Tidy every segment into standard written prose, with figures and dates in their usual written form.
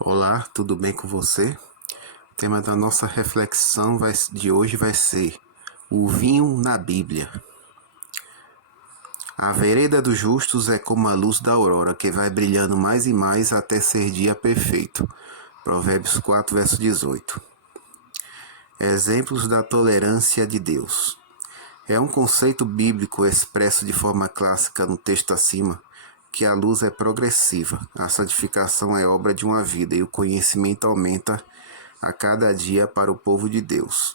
Olá, tudo bem com você? O tema da nossa reflexão de hoje vai ser o vinho na Bíblia. A vereda dos justos é como a luz da aurora, que vai brilhando mais e mais até ser dia perfeito. Provérbios 4, verso 18. Exemplos da tolerância de Deus. É um conceito bíblico expresso de forma clássica no texto acima, que a luz é progressiva, a santificação é obra de uma vida e o conhecimento aumenta a cada dia para o povo de Deus.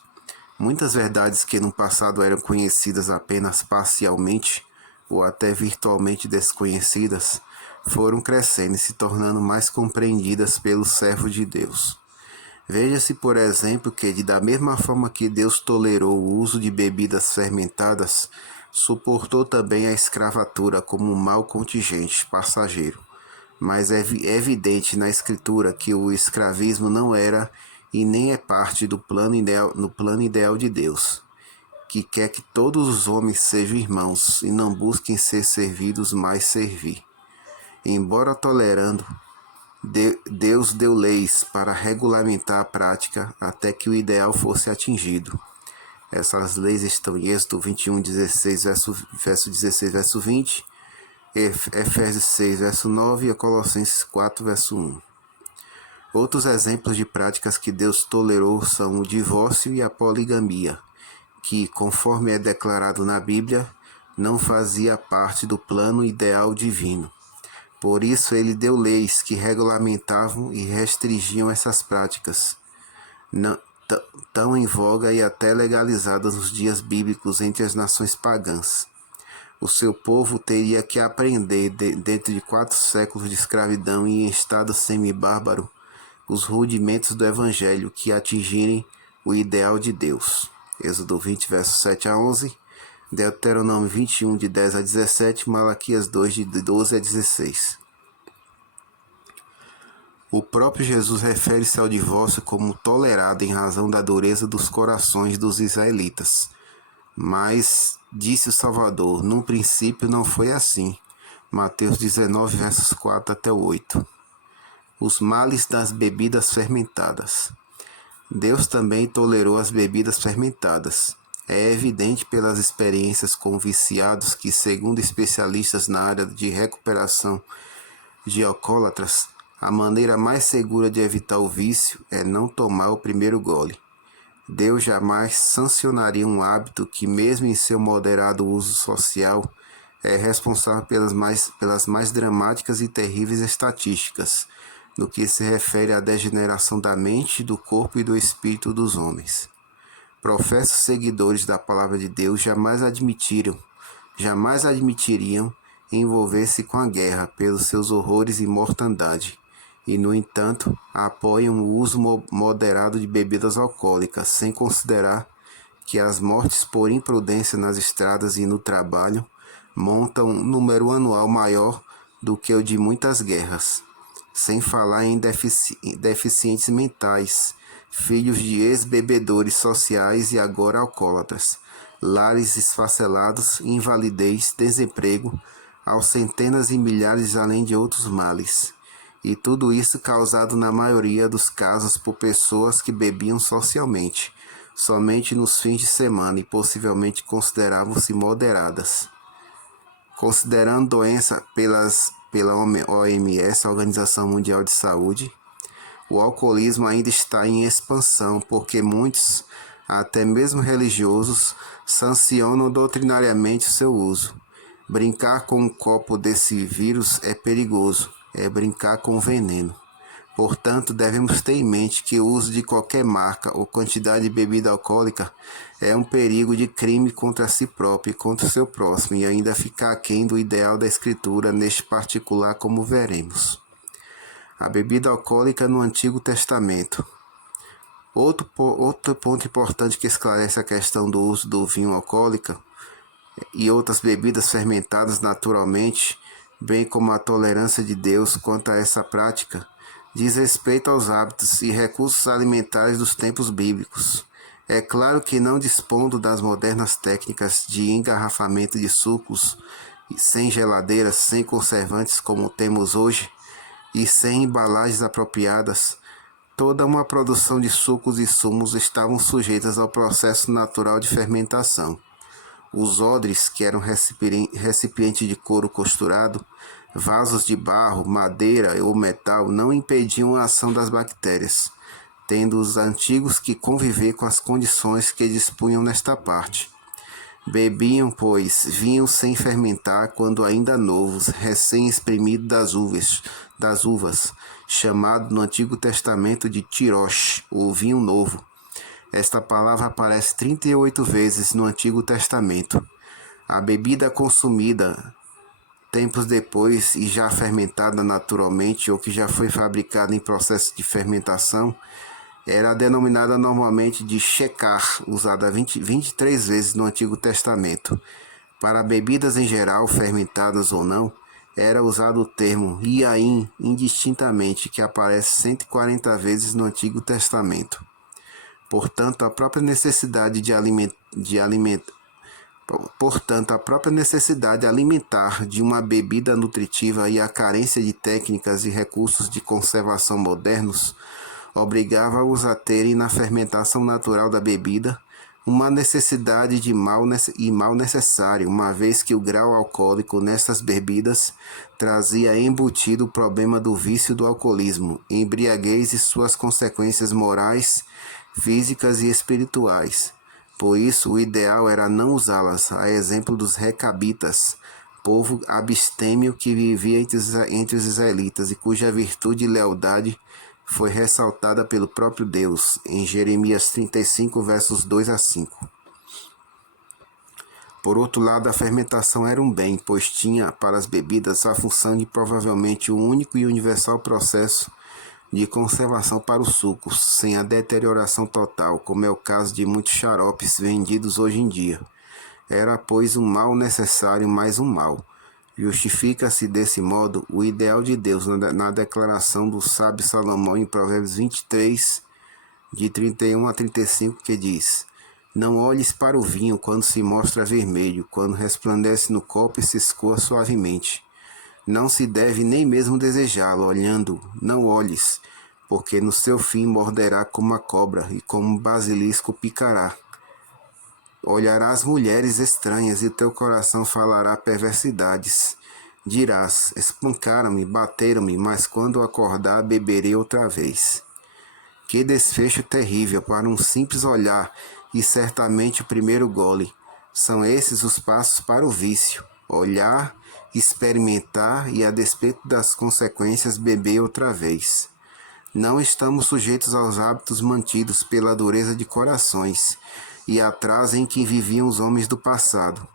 Muitas verdades que no passado eram conhecidas apenas parcialmente ou até virtualmente desconhecidas foram crescendo e se tornando mais compreendidas pelos servos de Deus. Veja-se, por exemplo, que da mesma forma que Deus tolerou o uso de bebidas fermentadas, suportou também a escravatura como um mal contingente passageiro. Mas é evidente na Escritura que o escravismo não era e nem é parte do plano ideal de Deus, que quer que todos os homens sejam irmãos e não busquem ser servidos, mas servir. Embora tolerando, Deus deu leis para regulamentar a prática até que o ideal fosse atingido. Essas leis estão em Êxodo 21, 16, verso 16, verso 20, Efésios 6, verso 9 e Colossenses 4, verso 1. Outros exemplos de práticas que Deus tolerou são o divórcio e a poligamia, que, conforme é declarado na Bíblia, não fazia parte do plano ideal divino. Por isso ele deu leis que regulamentavam e restringiam essas práticas, tão em voga e até legalizadas nos dias bíblicos entre as nações pagãs. O seu povo teria que aprender, dentro de 4 séculos de escravidão e em estado semi-bárbaro, os rudimentos do Evangelho que atingirem o ideal de Deus. Êxodo 20, versos 7 a 11, Deuteronômio 21, de 10 a 17, Malaquias 2, de 12 a 16. O próprio Jesus refere-se ao divórcio como tolerado em razão da dureza dos corações dos israelitas. Mas, disse o Salvador, num princípio não foi assim. Mateus 19, versos 4 até 8. Os males das bebidas fermentadas. Deus também tolerou as bebidas fermentadas. É evidente pelas experiências com viciados que, segundo especialistas na área de recuperação de alcoólatras, a maneira mais segura de evitar o vício é não tomar o primeiro gole. Deus jamais sancionaria um hábito que, mesmo em seu moderado uso social, é responsável pelas mais dramáticas e terríveis estatísticas, no que se refere à degeneração da mente, do corpo e do espírito dos homens. Professos seguidores da palavra de Deus jamais admitiriam envolver-se com a guerra pelos seus horrores e mortandade, e, no entanto, apoiam o uso moderado de bebidas alcoólicas, sem considerar que as mortes por imprudência nas estradas e no trabalho montam um número anual maior do que o de muitas guerras, sem falar em deficientes mentais, filhos de ex-bebedores sociais e agora alcoólatras, lares esfacelados, invalidez, desemprego, aos centenas e milhares além de outros males. E tudo isso causado na maioria dos casos por pessoas que bebiam socialmente, somente nos fins de semana e possivelmente consideravam-se moderadas. Considerando doença pela OMS, a Organização Mundial de Saúde, o alcoolismo ainda está em expansão, porque muitos, até mesmo religiosos, sancionam doutrinariamente o seu uso. Brincar com um copo desse vírus é perigoso, é brincar com veneno. Portanto, devemos ter em mente que o uso de qualquer marca ou quantidade de bebida alcoólica é um perigo de crime contra si próprio e contra o seu próximo, e ainda fica aquém do ideal da Escritura neste particular, como veremos. A bebida alcoólica no Antigo Testamento. Outro ponto importante que esclarece a questão do uso do vinho alcoólico e outras bebidas fermentadas naturalmente, bem como a tolerância de Deus quanto a essa prática, diz respeito aos hábitos e recursos alimentares dos tempos bíblicos. É claro que, não dispondo das modernas técnicas de engarrafamento de sucos sem geladeiras, sem conservantes como temos hoje, e sem embalagens apropriadas, toda uma produção de sucos e sumos estavam sujeitas ao processo natural de fermentação. Os odres, que eram recipientes de couro costurado, vasos de barro, madeira ou metal, não impediam a ação das bactérias, tendo os antigos que conviver com as condições que dispunham nesta parte. Bebiam, pois, vinho sem fermentar quando ainda novos, recém-espremido das uvas, chamado no Antigo Testamento de tirosh, ou vinho novo. Esta palavra aparece 38 vezes no Antigo Testamento. A bebida consumida tempos depois e já fermentada naturalmente ou que já foi fabricada em processo de fermentação era denominada normalmente de shekar, usada 23 vezes no Antigo Testamento. Para bebidas em geral, fermentadas ou não, era usado o termo yain indistintamente, que aparece 140 vezes no Antigo Testamento. Portanto, a própria necessidade alimentar de uma bebida nutritiva e a carência de técnicas e recursos de conservação modernos obrigava-os a terem na fermentação natural da bebida uma necessidade de mal necessário, uma vez que o grau alcoólico nessas bebidas trazia embutido o problema do vício do alcoolismo, embriaguez e suas consequências morais, físicas e espirituais. Por isso, o ideal era não usá-las, a exemplo dos recabitas, povo abstêmio que vivia entre os israelitas e cuja virtude e lealdade foi ressaltada pelo próprio Deus, em Jeremias 35, versos 2 a 5. Por outro lado, a fermentação era um bem, pois tinha para as bebidas a função de provavelmente um único e universal processo de conservação para os sucos, sem a deterioração total, como é o caso de muitos xaropes vendidos hoje em dia. Era, pois, um mal necessário mais um mal. Justifica-se desse modo o ideal de Deus na declaração do sábio Salomão em Provérbios 23, de 31 a 35, que diz: Não olhes para o vinho quando se mostra vermelho, quando resplandece no copo e se escoa suavemente. Não se deve nem mesmo desejá-lo, olhando, não olhes, porque no seu fim morderá como a cobra e como um basilisco picará. Olharás mulheres estranhas e teu coração falará perversidades. Dirás, espancaram-me, bateram-me, mas quando acordar beberei outra vez. Que desfecho terrível para um simples olhar e certamente o primeiro gole. São esses os passos para o vício. Olhar, experimentar e, a despeito das consequências, beber outra vez. Não estamos sujeitos aos hábitos mantidos pela dureza de corações e atraso em que viviam os homens do passado.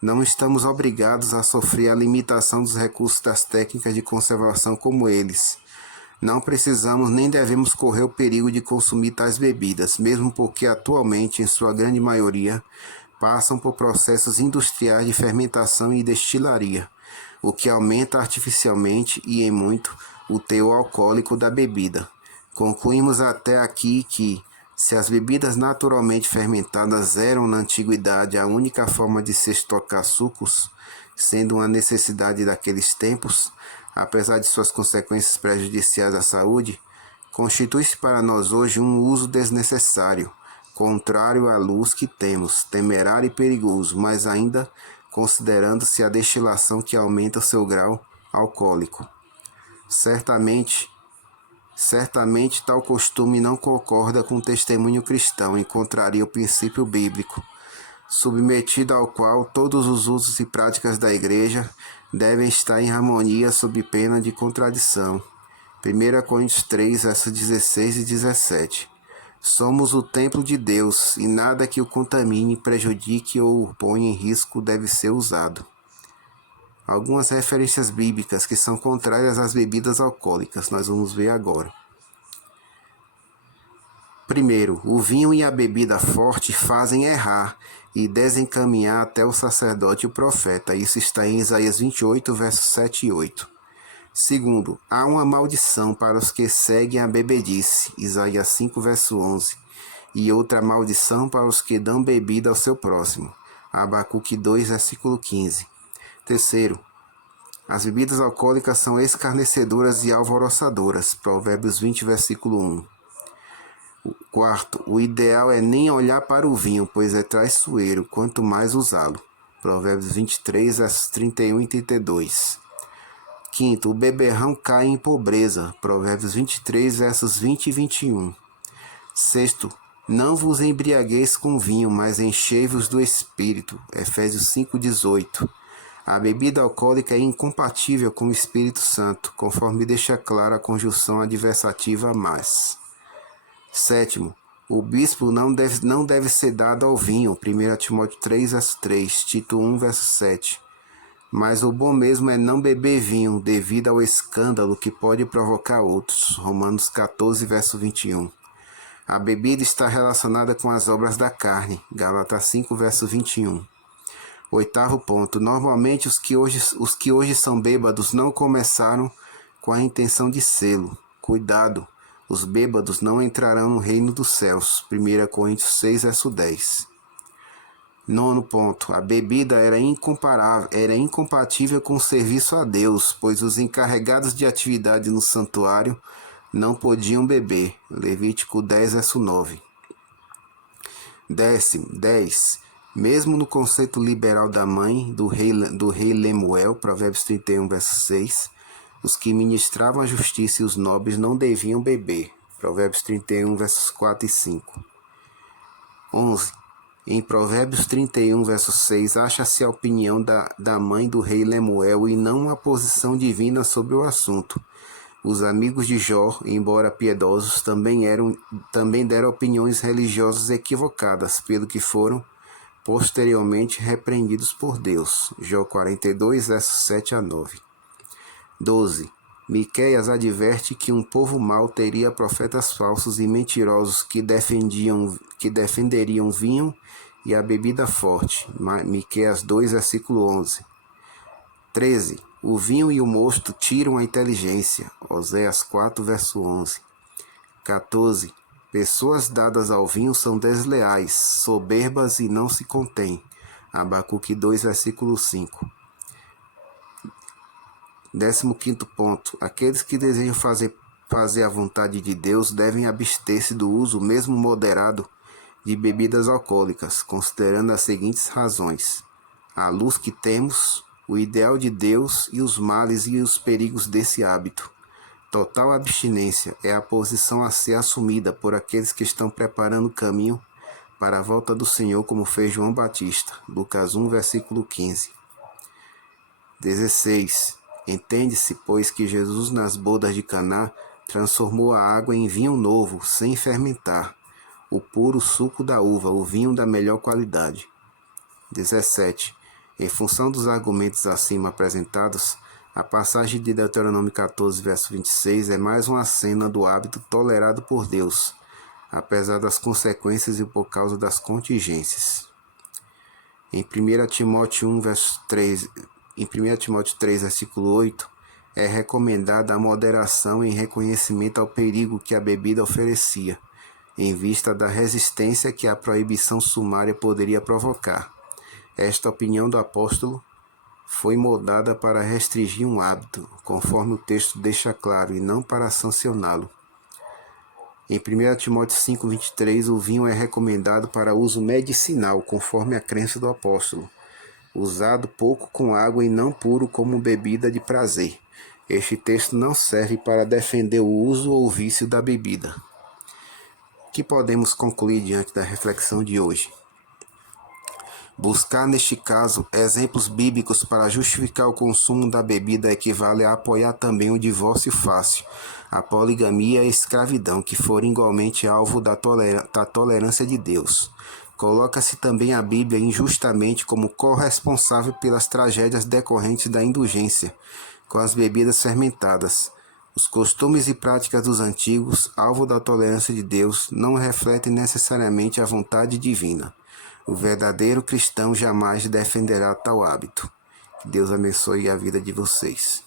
Não estamos obrigados a sofrer a limitação dos recursos das técnicas de conservação como eles. Não precisamos nem devemos correr o perigo de consumir tais bebidas, mesmo porque atualmente, em sua grande maioria, passam por processos industriais de fermentação e destilaria, o que aumenta artificialmente e em muito o teor alcoólico da bebida. Concluímos até aqui que, se as bebidas naturalmente fermentadas eram na antiguidade a única forma de se estocar sucos, sendo uma necessidade daqueles tempos, apesar de suas consequências prejudiciais à saúde, constitui-se para nós hoje um uso desnecessário, contrário à luz que temos, temerário e perigoso, mas ainda considerando-se a destilação que aumenta o seu grau alcoólico. Certamente tal costume não concorda com o testemunho cristão e contraria o princípio bíblico, submetido ao qual todos os usos e práticas da Igreja devem estar em harmonia sob pena de contradição. 1 Coríntios 3, versos 16 e 17. Somos o templo de Deus e nada que o contamine, prejudique ou o ponha em risco deve ser usado. Algumas referências bíblicas que são contrárias às bebidas alcoólicas, nós vamos ver agora. Primeiro, o vinho e a bebida forte fazem errar e desencaminhar até o sacerdote e o profeta. Isso está em Isaías 28, versos 7 e 8. Segundo, há uma maldição para os que seguem a bebedice. Isaías 5, verso 11. E outra maldição para os que dão bebida ao seu próximo. Abacuque 2, versículo 15. Terceiro, As bebidas alcoólicas são escarnecedoras e alvoroçadoras. Provérbios 20, versículo 1. Quarto, o ideal é nem olhar para o vinho, pois é traiçoeiro, quanto mais usá-lo. Provérbios 23, versos 31 e 32. Quinto, o beberrão cai em pobreza. Provérbios 23, versos 20 e 21. Sexto, não vos embriagueis com vinho, mas enchei-vos do Espírito. Efésios 5, 18. A bebida alcoólica é incompatível com o Espírito Santo, conforme deixa clara a conjunção adversativa mais. Sétimo, o bispo não deve ser dado ao vinho, 1 Timóteo 3, verso 3, Tito 1, verso 7. Mas o bom mesmo é não beber vinho, devido ao escândalo que pode provocar outros, Romanos 14, verso 21. A bebida está relacionada com as obras da carne, Gálatas 5, verso 21. Oitavo ponto, normalmente os que hoje são bêbados não começaram com a intenção de sê-lo. Cuidado, os bêbados não entrarão no reino dos céus, 1 Coríntios 6, verso 10. Nono ponto, a bebida era incompatível com o serviço a Deus, pois os encarregados de atividade no santuário não podiam beber, Levítico 10, verso 9. 10. Mesmo no conceito liberal da mãe do rei Lemuel, Provérbios 31, verso 6, os que ministravam a justiça e os nobres não deviam beber, Provérbios 31, versos 4 e 5. 11. Em Provérbios 31, verso 6, acha-se a opinião da mãe do rei Lemuel e não uma posição divina sobre o assunto. Os amigos de Jó, embora piedosos, também deram opiniões religiosas equivocadas, pelo que foram posteriormente repreendidos por Deus. Jó 42, versos 7 a 9. 12. Miqueias adverte que um povo mau teria profetas falsos e mentirosos que defenderiam vinho e a bebida forte. Miqueias 2, versículo 11. 13. O vinho e o mosto tiram a inteligência. Oséias 4, verso 11. 14. Pessoas dadas ao vinho são desleais, soberbas e não se contêm. Abacuque 2, versículo 5. 15º ponto. Aqueles que desejam fazer a vontade de Deus devem abster-se do uso, mesmo moderado, de bebidas alcoólicas, considerando as seguintes razões: a luz que temos, o ideal de Deus e os males e os perigos desse hábito. Total abstinência é a posição a ser assumida por aqueles que estão preparando o caminho para a volta do Senhor, como fez João Batista. Lucas 1, versículo 15. 16. Entende-se, pois, que Jesus nas bodas de Caná transformou a água em vinho novo, sem fermentar, o puro suco da uva, o vinho da melhor qualidade. 17. Em função dos argumentos acima apresentados, a passagem de Deuteronômio 14, verso 26 é mais uma cena do hábito tolerado por Deus, apesar das consequências e por causa das contingências. Em 1 Timóteo 3, versículo 8, é recomendada a moderação em reconhecimento ao perigo que a bebida oferecia, em vista da resistência que a proibição sumária poderia provocar. Esta opinião do apóstolo foi moldada para restringir um hábito, conforme o texto deixa claro, e não para sancioná-lo. Em 1 Timóteo 5, 23, o vinho é recomendado para uso medicinal, conforme a crença do apóstolo, usado pouco com água e não puro como bebida de prazer. Este texto não serve para defender o uso ou o vício da bebida. O que podemos concluir diante da reflexão de hoje? Buscar, neste caso, exemplos bíblicos para justificar o consumo da bebida equivale a apoiar também o divórcio fácil, a poligamia e a escravidão, que foram igualmente alvo da tolerância de Deus. Coloca-se também a Bíblia injustamente como corresponsável pelas tragédias decorrentes da indulgência com as bebidas fermentadas. Os costumes e práticas dos antigos, alvo da tolerância de Deus, não refletem necessariamente a vontade divina. O verdadeiro cristão jamais defenderá tal hábito. Que Deus abençoe a vida de vocês.